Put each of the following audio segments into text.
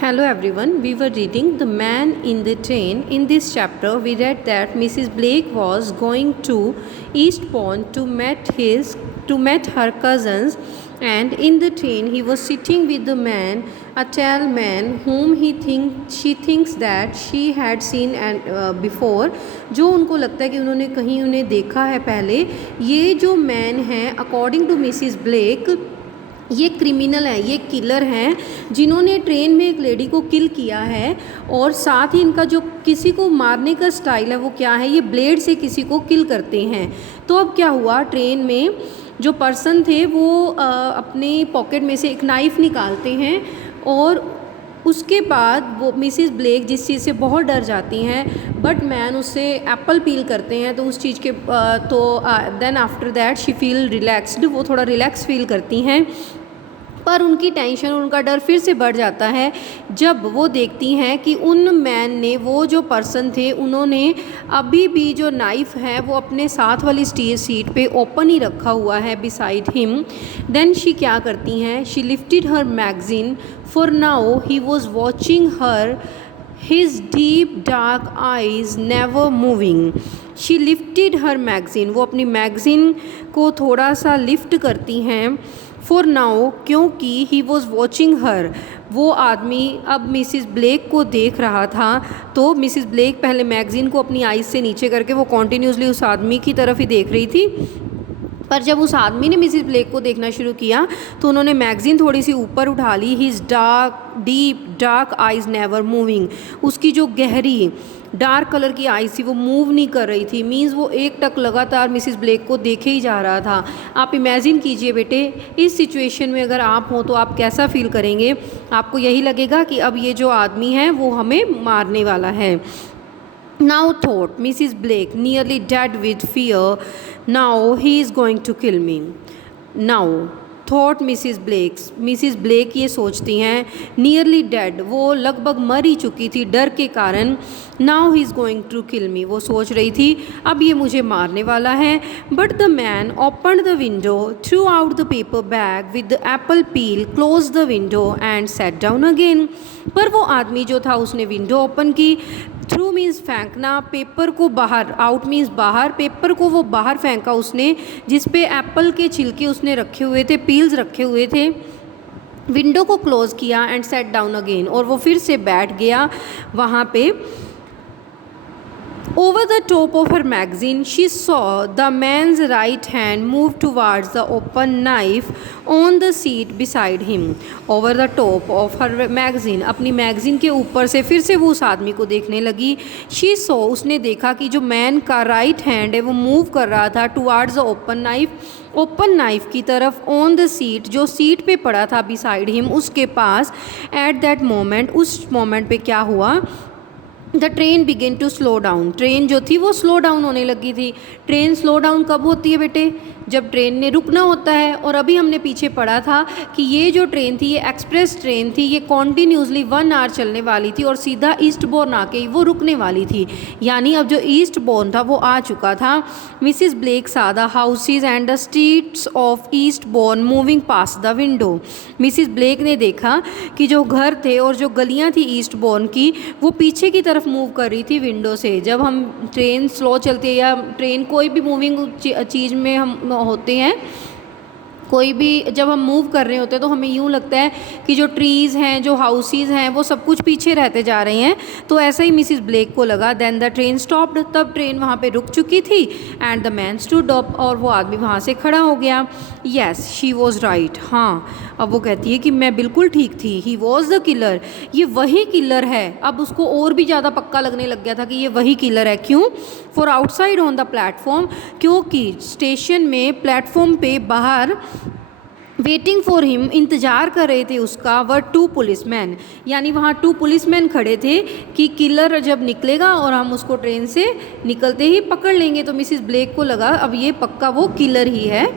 Hello everyone, we were reading The Man in the Train. In this chapter, we read that Mrs. Blake was going to Eastbourne to meet her cousins, and in the train he was sitting with the man, a tall man whom she thinks that she had seen before, जो उनको लगता है कि उन्होंने कहीं उन्हें देखा है पहले। ये जो मैन है अकॉर्डिंग टू मिसिस ब्लेक ये क्रिमिनल है, ये किलर हैं जिन्होंने ट्रेन में एक लेडी को किल किया है। और साथ ही इनका जो किसी को मारने का स्टाइल है वो क्या है, ये ब्लेड से किसी को किल करते हैं। तो अब क्या हुआ, ट्रेन में जो पर्सन थे वो अपने पॉकेट में से एक नाइफ़ निकालते हैं और उसके बाद वो मिसिस ब्लेक जिस चीज़ से बहुत डर जाती हैं, बट मैन उससे एप्पल पील करते हैं तो उस चीज़ के then after that she feel relaxed, वो थोड़ा रिलैक्स फील करती हैं। पर उनकी टेंशन और उनका डर फिर से बढ़ जाता है जब वो देखती हैं कि उन मैन ने, वो जो पर्सन थे, उन्होंने अभी भी जो नाइफ़ है वो अपने साथ वाली सीट पे ओपन ही रखा हुआ है बिसाइड हिम। देन शी क्या करती हैं, she lifted her magazine for now he was watching her, his deep dark eyes never moving. She lifted her magazine, वो अपनी मैगज़ीन को थोड़ा सा लिफ्ट करती हैं। फॉर नाउ, क्योंकि ही वॉज वॉचिंग हर, वो आदमी अब मिसिस ब्लेक को देख रहा था। तो मिसिस ब्लेक पहले मैगज़ीन को अपनी आइज़ से नीचे करके वो कॉन्टीन्यूसली उस आदमी की तरफ ही देख रही थी, पर जब उस आदमी ने मिसिस ब्लेक को देखना शुरू किया तो उन्होंने मैगज़ीन थोड़ी सी ऊपर उठा ली। His deep dark eyes never moving, उसकी जो गहरी डार्क कलर की आइज़ थी वो मूव नहीं कर रही थी। मीन्स वो एक टक लगातार मिसिस ब्लेक को देखे ही जा रहा था। आप इमेजिन कीजिए बेटे, इस सिचुएशन में अगर आप हों तो आप कैसा फील करेंगे। आपको यही लगेगा कि अब ये जो आदमी है वो हमें मारने वाला है। Now thought Mrs. Blake, nearly dead with fear, now he is going to kill me. Now thought Mrs Blake ये सोचती हैं, नियरली डेड, वो लगभग मर ही चुकी थी डर के कारण। Now he is going to kill me, वो सोच रही थी अब ये मुझे मारने वाला है। But the man open the window, through out the paper bag with the Apple peel, close the window and set down again. पर वो आदमी जो था उसने विंडो ओपन की, थ्रू मीन्स फेंकना, पेपर को बाहर, आउट मीन्स बाहर, पेपर को वो बाहर फेंका उसने जिस पे एप्पल के छिलके उसने रखे हुए थे, पील्स रखे हुए थे। विंडो को क्लोज़ किया एंड सेट डाउन अगेन, और वो फिर से बैठ गया वहाँ पे। Over the top of her magazine, she saw the man's right hand move towards the open knife on the seat beside him. Over the top of her magazine, अपनी magazine के ऊपर से फिर से वो उस आदमी को देखने लगी। She saw, उसने देखा कि जो मैन का राइट हैंड है वो मूव कर रहा था towards the open knife, open knife की तरफ, ऑन द सीट, जो सीट पे पड़ा था बिसाइड हिम, उसके पास। एट दैट मोमेंट, उस मोमेंट पे क्या हुआ, the train began to slow down, train जो थी वो स्लो डाउन होने लगी थी। ट्रेन स्लो डाउन कब होती है बेटे, जब ट्रेन ने रुकना होता है। और अभी हमने पीछे पढ़ा था कि ये जो ट्रेन थी ये एक्सप्रेस ट्रेन थी, ये कॉन्टीन्यूसली 1 आवर चलने वाली थी और सीधा ईस्टबोर्न आके वो रुकने वाली थी। यानी अब जो ईस्टबोर्न था वो आ चुका था। Mrs Blake saw the houses and the streets of Eastbourne moving past the window. Mrs Blake ने देखा कि जो घर थे और जो गलियाँ थी ईस्टबोर्न की वो पीछे की तरफ मूव कर रही थी विंडो से। जब हम ट्रेन स्लो चलती है या ट्रेन कोई भी मूविंग चीज़ में हम होते हैं, कोई भी जब हम मूव कर रहे होते हैं तो हमें यूँ लगता है कि जो ट्रीज़ हैं, जो हाउसेस हैं, वो सब कुछ पीछे रहते जा रहे हैं। तो ऐसा ही मिसिस ब्लेक को लगा। देन द ट्रेन स्टॉप्ड, तब ट्रेन वहाँ पे रुक चुकी थी। And the man stood up, और वो आदमी वहाँ से खड़ा हो गया। येस शी वॉज राइट, हाँ अब वो कहती है कि मैं बिल्कुल ठीक थी। ही वॉज द किलर, ये वही किलर है। अब उसको और भी ज़्यादा पक्का लगने लग गया था कि ये वही किलर है। क्यों, for outside on the platform, क्योंकि स्टेशन में प्लेटफॉर्म पे बाहर वेटिंग फॉर हिम, इंतज़ार कर रहे थे उसका, वर 2 पुलिसमैन, यानी वहाँ 2 पुलिसमैन खड़े थे कि किलर जब निकलेगा और हम उसको ट्रेन से निकलते ही पकड़ लेंगे। तो मिसिस ब्लेक को लगा अब ये पक्का वो किलर ही है।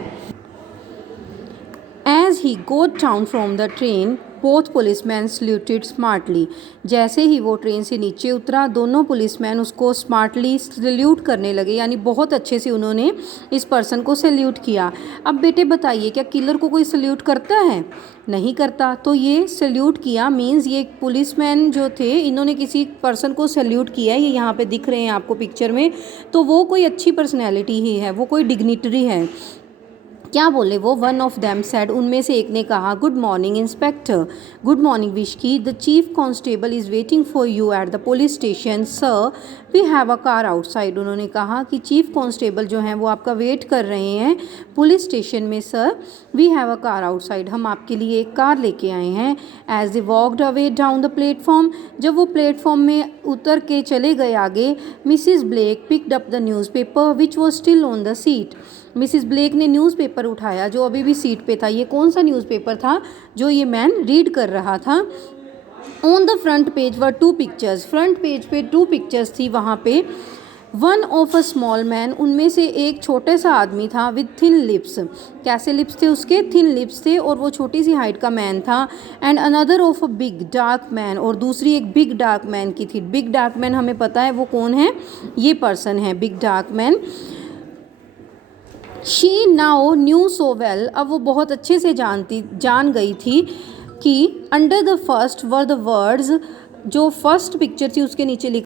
As he got down from the train, both policeman saluted smartly. जैसे ही वो ट्रेन से नीचे उतरा, दोनों पुलिसमैन उसको स्मार्टली सल्यूट करने लगे, यानी बहुत अच्छे से उन्होंने इस पर्सन को सल्यूट किया। अब बेटे बताइए, क्या किलर को कोई सल्यूट करता है? नहीं करता। तो ये सल्यूट किया मीन्स ये पुलिसमैन जो थे, इन्होंने किसी पर्सन को सल्यूट किया है, ये यहाँ पे दिख रहे हैं आपको पिक्चर में, तो वो कोई अच्छी पर्सनैलिटी ही है, वो कोई डिग्निटरी है। क्या बोले वो? वन ऑफ देम सेड, उनमें से एक ने कहा, good morning inspector. Good morning wish की। The chief constable is waiting for you at the police station sir, we have a car outside. उन्होंने कहा कि चीफ कांस्टेबल जो हैं वो आपका वेट कर रहे हैं पुलिस स्टेशन में sir, we have a car outside, हम आपके लिए एक कार लेके आए हैं। As they walked away down the platform, जब वो प्लेटफॉर्म में उतर के चले गए आगे, Mrs Blake picked up the newspaper which was still on the seat. Mrs Blake ने न्यूज़पेपर उठाया जो अभी भी सीट पे था। ये कौन सा न्यूज़पेपर था जो ये मैन रीड कर रहा था? On the front page were two pictures, front page पे 2 पिक्चर्स थी वहाँ पे। One of a small man, उनमें से एक छोटे सा आदमी था, विद थिन लिप्स, कैसे लिप्स थे उसके? थिन लिप्स थे, और वो छोटी सी हाइट का मैन था। And another of a big dark man, और दूसरी एक बिग डार्क मैन की थी। बिग डार्क मैन हमें पता है वो कौन है, ये पर्सन है big dark man. She now new so well, अब वो बहुत अच्छे से जान गई थी कि under the first were the words, जो फर्स्ट पिक्चर थी उसके नीचे लिखा